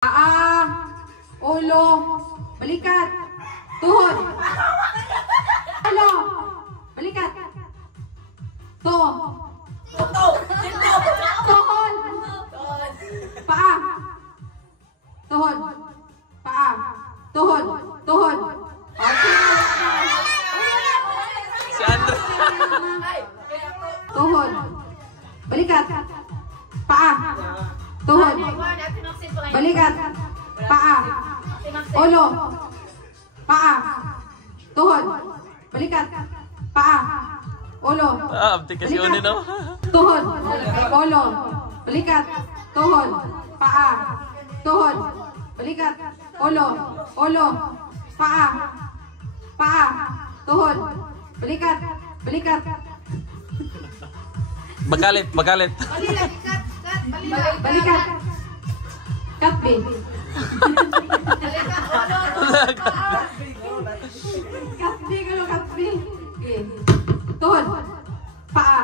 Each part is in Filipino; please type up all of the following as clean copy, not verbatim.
Paa, ulo, balikat, tuhod. Ulo, balikat. Tuhod. Paa. Tuhod. Paa. Tuhod. Tuhod. Si Andre. Tuhod. Balikat. Paa. Tuhod. Balikat. Paa. Ulo. Paa. Tuhod. Balikat. Paa. Ulo. Abti kasi yun no? Tuhod. Ulo. Balikat. Tuhod. Paa. Tuhod. Balikat. Ulo. Ulo. Paa. Paa. Tuhod. Balikat. Balikat. Bagalit, bagalit. Balikat. Katbi. Katbi kalau katbi. Okay. Tuhod. Paa.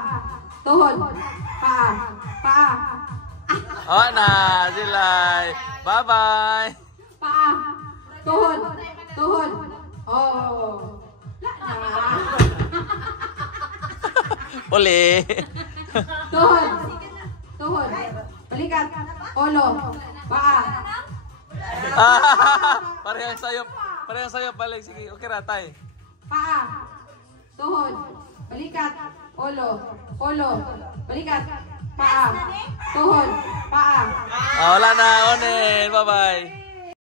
Tuhod. Paa. Paa. Oh na, silay. Bye-bye. Paa. Tuhod. Tuhod. Oh. Uli. Tuhod. Tuhod. Balikat. Ulo. Paa. Parehang sayop. Parehang sayop. Balik. Sige, okay ratay. Paa. Tuhod. Balikat. Ulo. Ulo. Balikat. Paa. Tuhod. Paa. Wala na. Onin. Bye-bye.